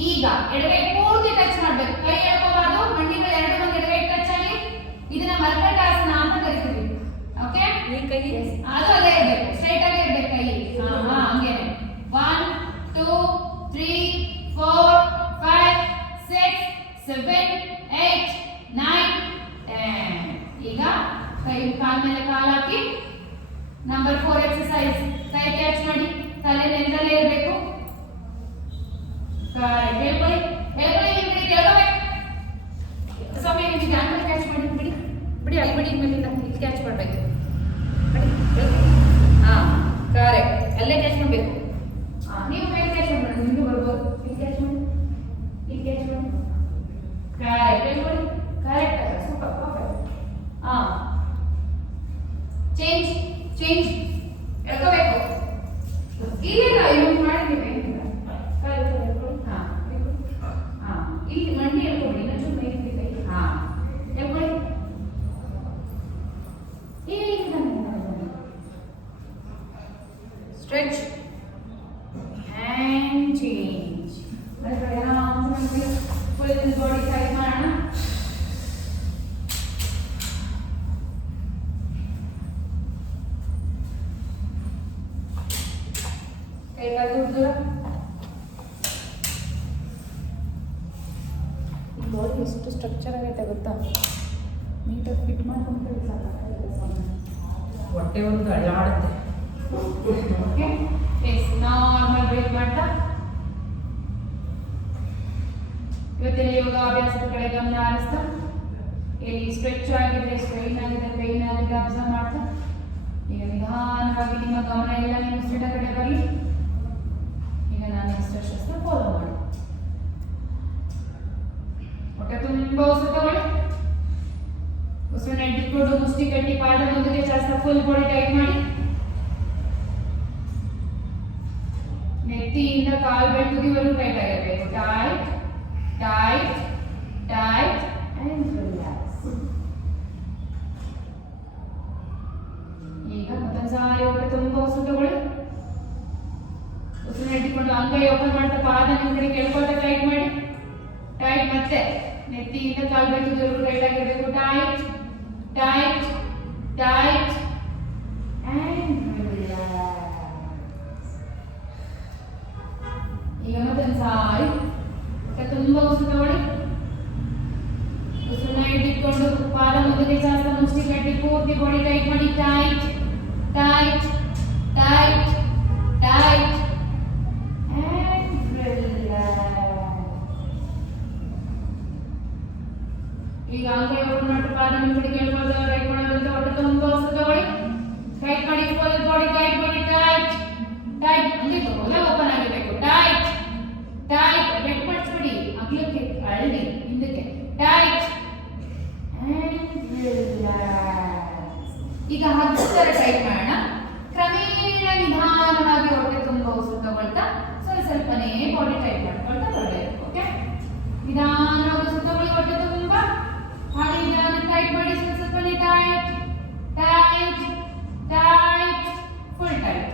ಈಗ ಎಡಗೈ ಪೂರ್ತಿ ಟಚ್ ಮಾಡ್ಬೇಕು, ಕೈ ಎಳ್ಕೋಬಾರ್ದು. ಮಂಡಿಗಳು ಎರಡು ಬಂದು ಎಡಗೈ ಟಚ್ ಆಗಿ, ಇದನ್ನ ಮರ್ಕಟಾಸನ ಅಂತ ಕರಿತೀವಿ. ಓಕೆ, ಈ ಕೈ ಅದು ಅದೇ ಇರಬೇಕು, ಸ್ಟ್ರೈಟ್ ಆಗಿ ಇರಬೇಕು ಕೈ. ಹಂಗೇನೆ. 1 2 3 4 5 6 7 8 9 10. ಈಗ ಕೈ ಕಾಲ್ ಮೇಲೆ ಕಾಲ್ ಹಾಕಿ ನಂಬರ್ 4 ಎಕ್ಸರ್ಸೈಸ್. ಕೈ ಕ್ಯಾಚ್ ಮಾಡಿ, ತಲೆ ನೆಲದಲ್ಲೇ ಇರಬೇಕು. ಕರೆಕ್ಟ್. ಹೇಳ್ಕೊಳ್ಳಿ ಸ್ವಾಮಿ. ನಿಮಗೆ ಆಂಕಲ್ ಕ್ಯಾಚ್ ಮಾಡಿ ಬಿಡಿ ಅಲ್ಲಿ ಬಿಡಿ, ಮೇಲಿಂದ ಇಲ್ಲಿ ಕ್ಯಾಚ್ ಮಾಡಬೇಕು. ಕರೆಕ್ಟ್, ಅಲ್ಲೇ ಕ್ಯಾಚ್ ಮಾಡಬೇಕು. ನೀವು ಮೇಲೆ ಕ್ಯಾಚ್ ಮಾಡಬೇಡಿ, ನಿಮಗೂ ಬರ್ಬೋದು. ಇಲ್ಲಿ ಕ್ಯಾಚ್ ಮಾಡಿ. ಕರೆಕ್ಟ್. ಹೇಳ್ಕೊಳ್ಳಿ. Correct, super, perfect. ಚೇಂಜ್ ಎಳ್ಕೋಬೇಕು. ಇಲ್ಲ ಇವಾಗ ಮಾಡಿದ್ದೀವಿ. ಇಲ್ಲಿ ಮಂಡಿ ಹೇಳ್ಕೊಡಿ, ಇನ್ನೊಂದು ಮೇಲಿದೆ ಕೈ. ಹೇಳ್ಕೊಳ್ಳಿ. Stretch and change. Full body side ಮಾಡೋಣ. ಕೈ ಕಾಲು ದೂರ. ಈ ಬಾಡಿ ಎಷ್ಟು ಸ್ಟ್ರಕ್ಚರ್ ಆಗೈತೆ ಗೊತ್ತಾ? ನೀಟಾಗಿ ಫಿಟ್ ಮಾಡ್ಕೊಂಡು ಹೊಟ್ಟೆ ಒಂದು ಅಳ್ಳಾಡುತ್ತೆ. Okay, yes. ನಾರ್ಮಲ್ ಬ್ರೇಕ್ ಮಾಡ್ತಾ ಇವತ್ತಿನ ಯೋಗಾಭ್ಯಾಸದ ಕಡೆ ಗಮನ ಹರಿಸ್ತಾ, ಎಲ್ಲಿ ಸ್ಟ್ರೆಚ್ ಆಗಿದೆ, ಸ್ಟ್ರೈನ್ ಆಗಿದೆ, ಪೈನ್ ಆಗಿದೆ ಅಬ್ಸರ್ವ್ ಮಾಡ್ತಾ, ಈಗ ನಿಧಾನವಾಗಿ ನಿಮ್ಮ ಗಮನ ಎಲ್ಲ ನಿಮ್ಮ ಉಸಿರಿನ ಕಡೆ ಬರಲಿ. ಈಗ ನಾನು ಇನ್ಸ್ಟ್ರಕ್ಷನ್ಸ್ನ ಫಾಲೋ ಮಾಡಿ. ಹೊಟ್ಟೆ ತುಂಬ ಉಸಿರು ತಗೊಳ್ಳಿ. ಉಸಿರನ್ನ ಇಟ್ಕೊಂಡು ಮುಷ್ಟಿ ಕಟ್ಟಿ ಪಾದ ಮುಂದಕ್ಕೆ ಚಾಚ್ತಾ ಫುಲ್ ಬಾಡಿ ಟೈಟ್ ಮಾಡಿ. ನೆತ್ತಿಯಿಂದ ಕಾಲ್ ಬೆಟ್ಟು ತುದಿವರೆಗೂ ಟೈಟ್ ಆಗಿರಬೇಕು. Tight tight tight and relax. ಈಗ ಮತ್ತೊಂದು ಸಾರಿ ಹೊಟ್ಟೆ ತುಂಬ ಉಸಿರು ತಗೊಳ್ಳಿ. ಉಸಿರನ್ನ ಇಟ್ಕೊಂಡು ಅಂಗೈ ಓಪನ್ ಮಾಡ್ತಾ ಪಾದ ನಿಮ್ಮ ಕಡೆ ಕೆಳ್ಕೊಳ್ತಾ ಟೈಟ್ ಮಾಡಿ. ಟೈಟ್. ಮತ್ತೆ ನೆತ್ತಿಯಿಂದ ಕಾಲ್ ಬೆಟ್ಟು ತುದಿವರೆಗೂ ಟೈಟ್ ಆಗಿರಬೇಕು. Tight tight tight and relax. ಈಗ ಮತ್ತೊಂದು ಸಾರಿ ಹೊಟ್ಟೆ ತುಂಬ ಉಸಿರು ತಗೊಳ್ಳಿ. ಉಸಿರನ್ನ ಇಟ್ಕೊಂಡು ಪಾದ ಮುಂದಕ್ಕೆ ಚಾಚ್ತಾ ಮುಷ್ಟಿ ಕಟ್ಟಿ ಪೂರ್ತಿ ಬಾಡಿ ಟೈಟ್ ಮಾಡಿ. Tight tight tight tight and relax. ಈಗ ಅಂಗೈ ಓಪನ್ ಮಾಡಿ ಪಾದ ನಿಮ್ಮ ಕಡೆ ಕೇಳ್ಕೊಂಡು ಟೈಟ್ ಮಾಡೋದಂತ ಹೊಟ್ಟೆ ತುಂಬ ಉಸಿರು ತಗೊಳ್ಳಿ. ಟೈಟ್ ಮಾಡಿ, ಫುಲ್ ಬಾಡಿ ಟೈಟ್ ಮಾಡಿ. ಟೈಟ್ ಟೈಟ್ ಹಂಗೆ ತಗೊಳ್ಳಿ, ಓಪನ್ ಆಗಿರಬೇಕು. ಟೈಟ್ ಟೈಟ್ ಬೆಟ್ ಮಾಡಿಸ್ಬಿಡಿ, ಅಗ್ಲಕ್ಕೆ ಅಳ್ಳಿ ಹಿಂದಕ್ಕೆ. Tight and relax. ಈಗ 10 ಸಲ ಟೈಟ್ ಮಾಡೋಣ. ಕ್ರಮೇಣ ನಿಧಾನವಾಗಿ ಹೊಟ್ಟೆ ತುಂಬ ಉಸಿರು ತಗೊಳ್ತಾ ಸ್ವಲ್ಪನೇ ಬಾಡಿ ಟೈಟ್ ಮಾಡ್ಕೊಳ್ತಾ ಬರಬೇಕು. ಓಕೆ, ನಿಧಾನವಾಗಿ ಉಸಿರು ತಗೊಳ್ಳಿ ಹೊಟ್ಟೆ ತುಂಬ. ಹಾಗೆ ನಿಧಾನ ಟೈಟ್ ಮಾಡಿ, ಸ್ವಲ್ಪನೇ tight tight tight full tight.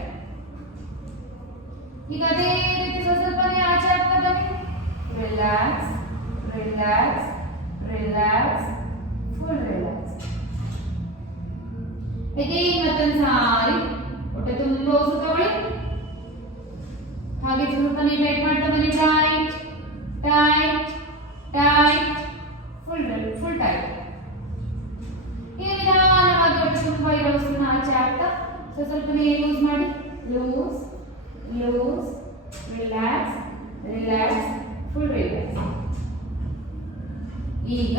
ಈಗ ಅದೇ ರೀತಿ ಸ್ವಲ್ಪನೇ ಆಚೆ ಆಗ್ತಾ ಬನ್ನಿ. Relax relax relax full relax. Again ಮತ್ತೊಂದು ಸಾರಿ ಹೊಟ್ಟೆ ತುಂಬ ಉಸಿರು ತಗೊಳ್ಳಿ. ಹಾಗೆ ಸ್ವಲ್ಪನೇ ಟೈಟ್ ಮಾಡ್ತಾ ಬನ್ನಿ. ಟೈಟ್ ಟೈಟ್ ಟೈಟ್ ಸ್ವಲ್ಪನೇ ಲೂಸ್ ಮಾಡಿ, loose loose, relax relax, full relax. ಈಗ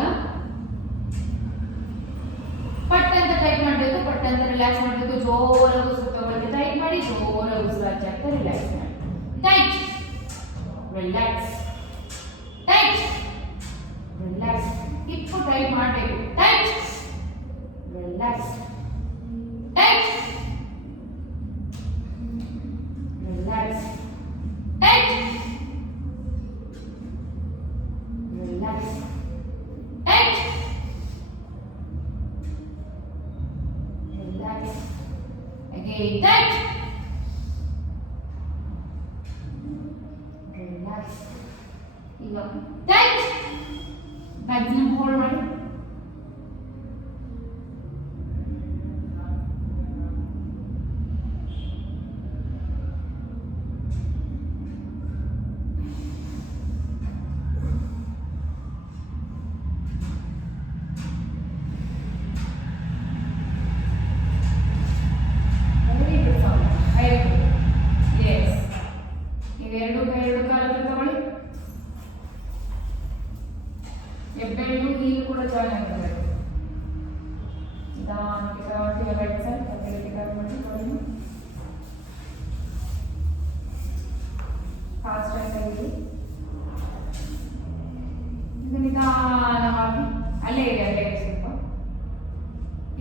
ಪಟ್ ಅಂತ ಟೈಟ್ ಮಾಡಬೇಕು, ಪಟ್ ಅಂತ ರಿಲ್ಯಾಕ್ಸ್ ಮಾಡಬೇಕು. ಜೋರಾಗಿ ಉಸಿರು ತಗೊಳ್ಳಿ, ಟೈಟ್ ಮಾಡಿ, ಜೋರಾಗಿ ಉಸಿರು ಹಚ್ಚಾಕ ರಿಲ್ಯಾಕ್ಸ್ ಮಾಡಿ. Tight relax tight relax. ಹಿಪ್ಪು ಟೈಟ್ ಮಾಡಬೇಕು, tight relax tight relax tight relax tight relax. Again, tight. Relax. ಈಗ tight. Maximum hold ಮಾಡಿ. ಎರಡು ಕಾಲ ತಗೊಳ್ಳಿ. ಹೆಬ್ಬೆರಳು ಹೀಲು ಕೂಡ ಜಾಯಿನ್ ಆಗಬೇಕು. ನಿಧಾನಕ್ಕೆ ತಗೊಳ್ಳಿ, ರೈಟ್ ಸೈಡ್ ಹೆಬ್ಬೆರಳಿಗೆ ಕಟ್ ಮಾಡಿ ತಗೊಳ್ಳಿ. ಫಾಸ್ಟ್ ಆಗಿ ತೆಗೀರಿ. ಈಗ ನಿಧಾನವಾಗಿ ಅಲ್ಲೇ ಇರಿ ಸ್ವಲ್ಪ.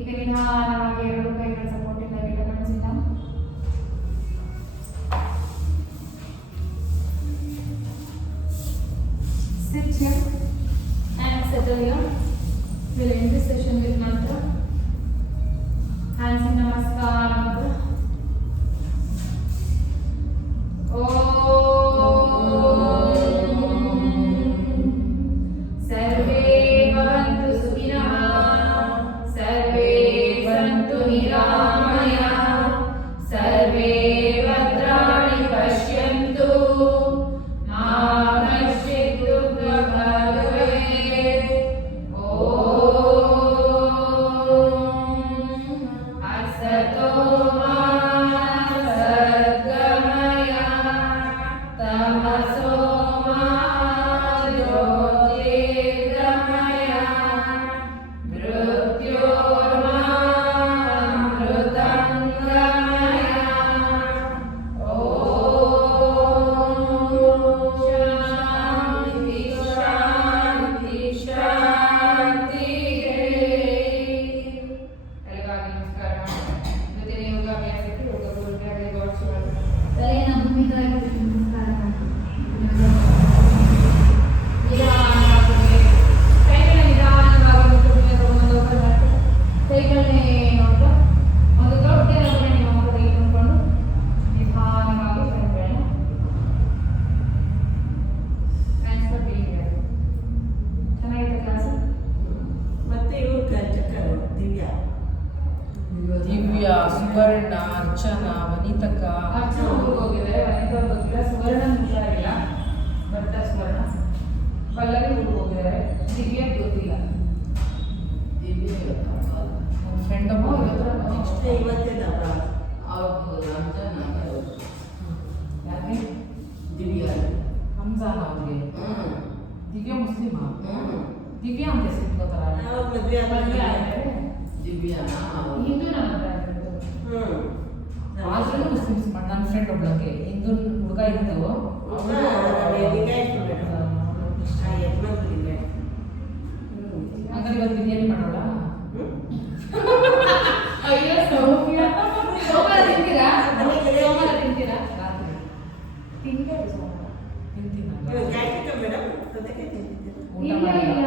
ಈಗ ನಿಧಾನವಾಗಿ ಎರಡು ಕೈಗಳ ಸಪೋರ್ಟಿಂದ ಗಮನಿಸಿದ sit here and settle here. We'll end this session with mantra. Hands in namaskar mantra. सर्वे भवन्तु सुखिनः, सर्वे सन्तु निरामयाः, सर्वे भद्राणि पश्यन्तु, मा कश्चित् दुःखभाग् भवेत्. असतो मा सद्गमय, तमसो मा ज्योतिर्गमय, मृत्योर्मामृतं गमय. शान्ति शान्ति शान्ति. ಎಲ್ಲರಿಗೂ ನಮಸ್ಕಾರ. ಜೊತೆ ಯೋಗಾಭ್ಯಾಸಕ್ಕೆ ಯೋಗ ಗುರುಗಳಿಗೆ ಗೌರವಿಸುವುದು. ತಲೆಯ ಭೂಮಿಗಾಗಿ ನಮಸ್ಕಾರ ನಿಧಾನವಾಗಿ ಕೈಗಳ ನಿಧಾನವಾಗಿ ಮುಟ್ಟುಗೆ ತಗೊಂಡು ಕೈಗಳನ್ನೇ ನೋಡ್ತಾ ಒಂದು ದೊಡ್ಡ ರಬ್ಬರ್ ನಿಮ್ಮ ಮುಖದಲ್ಲಿ ತುಂಬಿಕೊಂಡು ನಿಧಾನವಾಗಿ ಕೈಗಳನ್ನ ಟ್ರಾನ್ಸ್ಫರ್ ಬೀಳಿದೆ. ಚೆನ್ನಾಗಿದೆ ಕ್ಲಾಸ್. ಮತ್ತೆ ಇವ್ರು ಚಕ್ಕರು ದಿವ್ಯಾ ದಿವ್ಯ, ಸುವರ್ಣ, ಅರ್ಚನಾ, ವನಿತಕ, ಅರ್ಚನಾ ಊರಿಗೆ ಹೋಗಿದ್ದಾರೆ, ವನಿತಾ ಗೊತ್ತಿಲ್ಲ, ಸುವರ್ಣ ಹುಷಾರಿಲ್ಲ, ಭಟ್ಟ ಸುವರ್ಣ, ಪಲ್ಲವಿ ಊರಿಗೆ ಹೋಗಿದ್ದಾರೆ, ದಿವ್ಯಾ ಗೊತ್ತಿಲ್ಲ. ನನ್ನ ಫ್ರೆಂಡ್ ಒಬ್ಬ ನೆಕ್ಸ್ಟ್ ಇವತ್ತೇ ದಬ್ಬ ಯಾಕೆ ದಿವ್ಯಾ ರಂಜಾನ್ ಅವ್ರಿಗೆ. ಹ್ಮ್ ದಿವ್ಯಾ ಮುಸ್ಲಿಮ, ಹ್ಮ್ ದಿವ್ಯಾ ಅಂತ ಹೆಸರು ಇಟ್ಕೋತಾರ. ನಾವು ಮದ್ವೆ ಮದುವೆ ಆದ್ಮೇಲೆ ಆದ್ಮೇಲೆ ದಿವ್ಯಾ ಹಿಂದೂ ನಮ್ಮ ಹತ್ರ ಆಗಿರೋದು. ಆದ್ರೂ ಮುಸ್ಲಿಮ್ಸ್ ನನ್ನ ಫ್ರೆಂಡ್ ಒಬ್ಳಕ್ಕೆ ಹಿಂದೂ ಹುಡುಗ ಹಿಂದೂ. ಹಂಗಾರೆ ಇವತ್ತು ಬಿರಿಯಾನಿ ಮಾಡೋಣ. ಅಯ್ಯೋ ಸೌಮ್ಯ, ಸೋಮವಾರ ತಿಂತೀರಾ? ಸೋಮವಾರ ತಿಂತೀರಾ? ರಾತ್ರಿ ತಿಂತಾರೆ ಸೋಮವಾರ. ತಿಂತೀನಿ ನಾನು. ಊಟ ಇಲ್ಲ ಮಾಡಿಲ್ಲ. ಇಲ್ಲ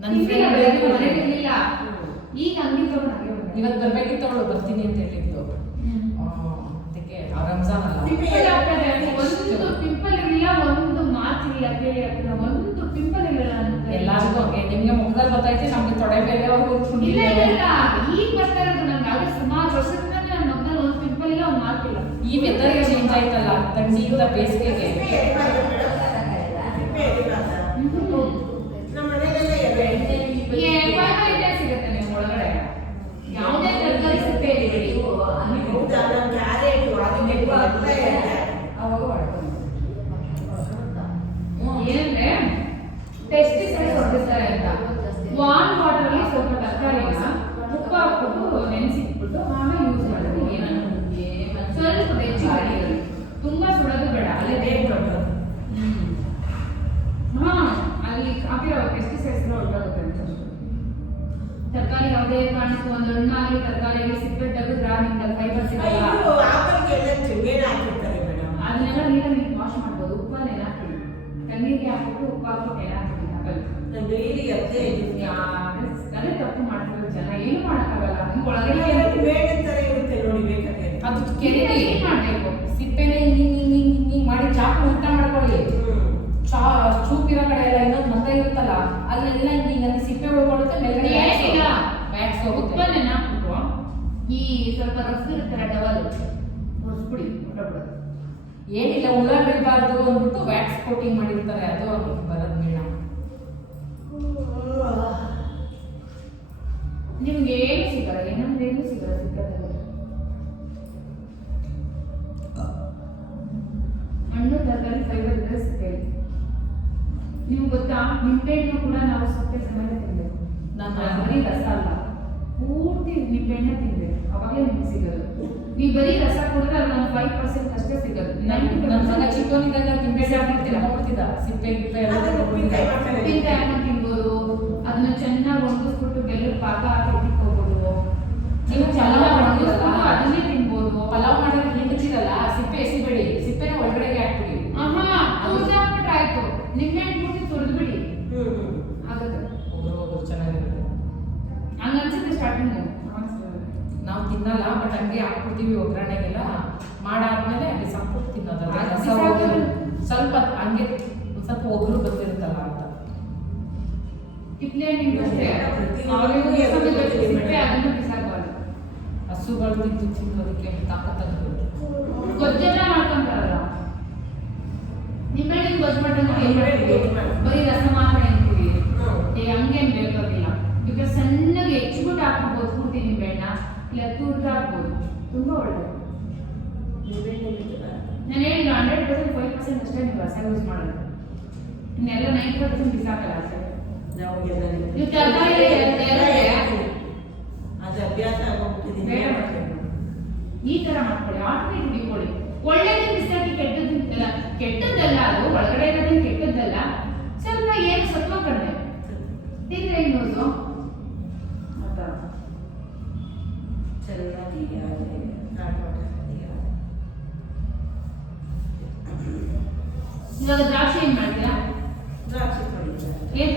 ನನ್ನ ತಿಂದಿಲ್ಲ, ಫ್ರೆಂಡ್ ಬೆಳಗ್ಗೆ ಮನೆಗೆ ತಿನ್ಲಿಲ್ಲ. ಈಗ ಅಂಗಡಿ ತಗೊಂಡು ಹಾಗೆ ಬಂದೆ. ಇವತ್ತು ಬರ್ಬೇಕಿತ್ತು, ಅವಳು ಬರ್ತೀನಿ ಅಂತ ಹೇಳಿದ್ದು. ಅದಕ್ಕೆ ರಂಜಾನ್ ಅಲ್ಲ. ಪಿಂಪಲ್ ಆಗ್ತದೆ, ಒಂದು ಪಿಂಪಲ್ ಇರಲಿಲ್ಲ, ಒಂದು ಮಾತಿಲ್ಲ, ಕೇಳಿ ಆಗ್ತದೆ, ಒಂದು ಪಿಂಪಲ್ ಇರಲಿಲ್ಲ ಅಂತ. ಎಲ್ಲಾರ್ಗೂ ನಿಮ್ಗೆ ಮುಖದಲ್ಲಿ ಗೊತ್ತೈತೆ, ನಮ್ಗೆ ತೊಡೆ ಬೇರೆ ಅವ್ರು ಇಲ್ಲ ಇಲ್ಲ ಇಲ್ಲ, ಈಗ ಬರ್ತಾ ಇರೋದು ನಮ್ಗೆ. ಆದ್ರೆ ಸುಮಾರು ವರ್ಷದಿಂದ ನನ್ನ ಮಕ್ಕಳು ಒಂದು ಪಿಂಪಲ್ ಇಲ್ಲ, ಒಂದು ಮಾತಿಲ್ಲ. ಈ ವೆದರ್ ಚೇಂಜ್ ಆಯ್ತಲ್ಲ, ಥಂಡಿಯಿಂದ ಬೇಸಿಗೆಗೆ. ನಮ್ಮ ಮನೆಯಲ್ಲ ಎರಡು ಫೈಬರ್ ಇಂಟೆನ್ಸ್ ಸಿಗುತ್ತೆ ನಿಮ್ಮ ಒಳಗಡೆ, ಯಾವುದೇ ತರಕಾರಿ ಸಿಪ್ಪೆ ಇರಬೇಡಿ. ಹೌದಾ ಕ್ಯಾರೆಟ್ ಅದಕ್ಕೆ ಅವಾಗ ಮಾಡ್ಕೊಂಡು ಏನಂದ್ರೆ ಪೆಸ್ಟಿಸೈಡ್ಸ್ ಹೊಡೆದಿರ್ತಾರೆ ಅಂತ ವಾರ್ಮ್ ವಾಟರ್ ಅಲ್ಲಿ ಸ್ವಲ್ಪ ತರಕಾರಿನ ಉಪ್ಪು ಹಾಕ್ಬಿಟ್ಟು ನೆನೆಸಿಟ್ಬಿಟ್ಟು ಆಮೇಲೆ ಯೂಸ್ ಮಾಡೋದು ಏನಂತ ಸ್ವಲ್ಪ ಬೆಚ್ಚಗೆ ತುಂಬಾ ಸುಡೋದು ಬೇಡ ಅಲ್ಲೇ ಡೇಟ್ ಹೊರಟೋದು ಹಾ ಅಲ್ಲಿ ಹಾಕಿರೋ ಪೆಸ್ಟಿಸೈಡ್ಸ್ ಹೊರಟೋಗುತ್ತೆ ಅಂತ ತರಕಾರಿ ಯಾವುದೇ ಕಾರಣಕ್ಕೂ ಒಂದು ಹಣ್ಣಾಗಲಿ ತರಕಾರಿ ಆಗಲಿ ಸಿಪ್ಪೆ ತೆಗೆದ್ರ ನಿಮ್ಗೆ ಫೈಬರ್ ಸಿಗಲ್ಲ ಅದನ್ನೆಲ್ಲ ನೀರಲ್ಲಿ ವಾಶ್ ಮಾಡ್ಬೋದು ಉಪ್ಪಲ್ಲಿ ನೆನೆ ಹಾಕಿ ತಣ್ಣೀರಿಗೆ ಹಾಕ್ಬಿಟ್ಟು ಉಪ್ಪು ಹಾಕ್ಬಿಟ್ಟು ನೆನೆ ಹಾಕಿ ಅದೇ ತಪ್ಪು ಮಾಡ್ತಾರೆ ಜನ ಏನು ಮಾಡಕ್ಕಾಗಲ್ಲ ನಿಮ್ಗೆ ಒಳಗಡೆ ಅದು ಕೆರೆಗೆ ಏನ್ ಮಾಡ್ಬೇಕು ಸಿಪ್ಪೆನೆ ಹಿಂಗ್ ಮಾಡಿ ಚಾಕು ಊಟ ಮಾಡ್ಕೊಳ್ಳಿ ಚೂಪಿರೋ ಕಡೆ ಎಲ್ಲ ಇನ್ನೊಂದು ಮಂದ ಇರುತ್ತಲ್ಲ ಅಲ್ಲೆಲ್ಲ ಹಿಂಗೆ ಅಲ್ಲಿ ಸಿಪ್ಪೆ ಉಳ್ಕೊಳ್ಳುತ್ತೆ ಮೇಲ್ಗಡೆ ಏನಿಲ್ಲ. ವ್ಯಾಕ್ಸ್ ಹೋಗುತ್ತೆ ಉಪ್ಪಲ್ಲಿ ನೆನೆ ಹಾಕ್ಬಿಟ್ಟು ಈ ಸ್ವಲ್ಪ ರಫ್ ಇರ್ತಾರೆ ಡಬಲ್ ಹೊರಸ್ಬಿಡಿ ಹೊರಬಿಡೋದು ಏನಿಲ್ಲ ಹುಳ ಬೀಳಬಾರ್ದು ಅಂದ್ಬಿಟ್ಟು ವ್ಯಾಕ್ಸ್ ಕೋಟಿಂಗ್ ಮಾಡಿರ್ತಾರೆ ಅದು ಬರೋದು ಮೇಡ ನಿಮ್ಗೆ ಏನು ಸಿಗಲ್ಲ ಏನಂದ್ರೆ ಏನು ಸಿಗಲ್ಲ ಸಿಕ್ಕದಲ್ಲಿ ಹಣ್ಣು ತರಕಾರಿ ಫೈಬರ್ ಇದ್ರೆ ಸಿಕ್ಕಲಿ ನಿಮ್ಗೆ ಗೊತ್ತಾ ನಿಂಬೆಹಣ್ಣು ಕೂಡ ನಾವು ಸೊಪ್ಪೆ ಸಮೇತ ತಿನ್ಬೇಕು ನಾನು ಬರೀ ರಸ ಅಲ್ಲ ಪೂರ್ತಿ ನಿಂಬೆಹಣ್ಣ ತಿನ್ಬೇಕು ಅವಾಗಲೇ ನಿಮ್ಗೆ ಸಿಗೋದು ನೀವು ಬರೀ ರಸ ಕುಡಿದ್ರೆ ಅಲ್ಲಿ ಒಂದು 5% ಅಷ್ಟೇ ಸಿಗೋದು ನನ್ನ ಚಿಕ್ಕವನಿದ್ದಾಗ ತಿಂಬೆ ಹಾಕಿರ್ತೀನಿ ನೋಡ್ತಿದ್ದ ಸಿಪ್ಪೆ ಗಿಪ್ಪೆ ಎಲ್ಲ ಉಪ್ಪಿನಕಾಯಿ ಹಾಕೊಂಡು ತಿನ್ಬೋದು ಅದನ್ನ ಚೆನ್ನಾಗಿ ಒಣಗಿಸ್ಬಿಟ್ಟು ಬೆಲ್ಲದ ಪಾಕ ಹಾಕಿ ಇಟ್ಕೋಬಹುದು ನೀವು ಚೆನ್ನಾಗಿ ಒಣಗಿಸ್ಬಿಟ್ಟು ಅದನ್ನೇ ತಿನ್ಬೋದು ಪಲಾವ್ ಮಾಡೋದು ಹಿಂಡ್ತಿರಲ್ಲ ಸಿಪ್ಪೆ ಎಸಿಬೇಡಿ ಸಿಪ್ಪೆನ ಒಳಗಡೆಗೆ ಹಾಕ್ಬಿಡಿ ತುರ್ದಾಕ್ಬಿಟ್ರೆ ಆಯ್ತು ನಿಂಬೆಹಣ್ಣು ಪೂರ್ತಿ ತುರಿದ್ಬಿಡಿ ಆಗುತ್ತೆ ಹೋಗೋದು ಚೆನ್ನಾಗಿರುತ್ತೆ ಹಂಗನ್ಸುತ್ತೆ ಸ್ಟಾರ್ಟಿಂಗ್ ನಾವು ತಿನ್ನಲ್ಲ ಬಟ್ ಹಂಗೆ ಹಾಕ್ಬಿಡ್ತೀವಿ ಒಗ್ಗರಣೆಗೆಲ್ಲ ಮಾಡಾದ್ಮೇಲೆ ಹಂಗೆ ಸಂಪುಟ್ಟು ತಿನ್ನೋದಲ್ಲ ಅದು ರಸ ಬಿಸಾಕೋದು. ಹೋಗೋದು. ಸ್ವಲ್ಪ ಹಂಗೆ ಒಂದ್ ಸ್ವಲ್ಪ ಒಗ್ರು ಬಂದಿರುತ್ತಲ್ಲ ಅಂತ ಕಿತ್ಲೆ ಹಣ್ಣಿಗೆ ಅಷ್ಟೇ ಅವ್ರಿಗೆ ಸಿಪ್ಪೆ ಅದನ್ನು ಬಿಸಾಕಬಾರ್ದು ಹಸುಗಳು ತಿನ್ನೋದಕ್ಕೆ ತಾಕತ್ತಂತ ಗೊಜ್ಜೆಲ್ಲ ಮಾಡ್ಕೊಂತಾರಲ್ಲ ನಿಂಬೆಹಣ್ಣಿನ ಗೊಜ್ಜು ಮಾಡ್ಕೊಂಡು ಏನ್ ಮಾಡ್ತೀವಿ ಬರೀ ರಸ ಮಾತ್ರ ಏನ್ತೀವಿ ಹಂಗೇನ್ ಬೇಕಾಗಿಲ್ಲ ಬಿಕಾಸ್ ಸಣ್ಣಗೆ ಹೆಚ್ಚಿಬಿಟ್ಟು ಹಾಕ್ಬೋದು ಪೂರ್ತಿ ನಿಂಬೆಹಣ್ಣ ಇಲ್ಲ ತುರ್ದು ಹಾಕ್ಬೋದು ತುಂಬಾ ಒಳ್ಳೇದು ನಾನು ಹೇಳಿಲ್ಲ 100% 5% ಅಷ್ಟೇ ನೀವು ರಸ ಯೂಸ್ ಮಾಡೋದು ಇನ್ನೆಲ್ಲ 90% ಬಿಸಾಕಲ್ಲ ಅಷ್ಟೇ ನೀವು ತರಕಾರಿ ಅದು ಅಭ್ಯಾಸ ಆಗೋಗ್ಬಿಟ್ಟಿದೆ ಬೇಡ ಮಾಡ್ಬೇಕು ಈ ತರ ಮಾಡ್ಕೊಳ್ಳಿ ಆಲ್ಟರ್ನೇಟ್ ಹಿಡ್ಕೊಳ್ಳಿ ಒಳ್ಳೇದು ಬಿಸಾಕಿ ಕೆಟ್ಟದ್ದಲ್ಲ ಕೆಟ್ಟದ್ದಲ್ಲ ಅದು ಒಳಗಡೆ ಇರೋದನ್ನ ಕೆಟ್ಟದ್ದಲ್ಲ ಸ್ವಲ್ಪ ಏನು ಸತ್ವ ಕಡಿಮೆ ತಿಂದ್ರೆ ಏನು ಯೂಸು ಆ ಥರ ಚೆನ್ನಾಗಿ ಇವಾಗ ದ್ರಾಕ್ಷಿ ಏನ್ ಮಾಡ್ತೀರಾ ದ್ರಾಕ್ಷಿ ಪಡಿತಾರೆ ಏನ್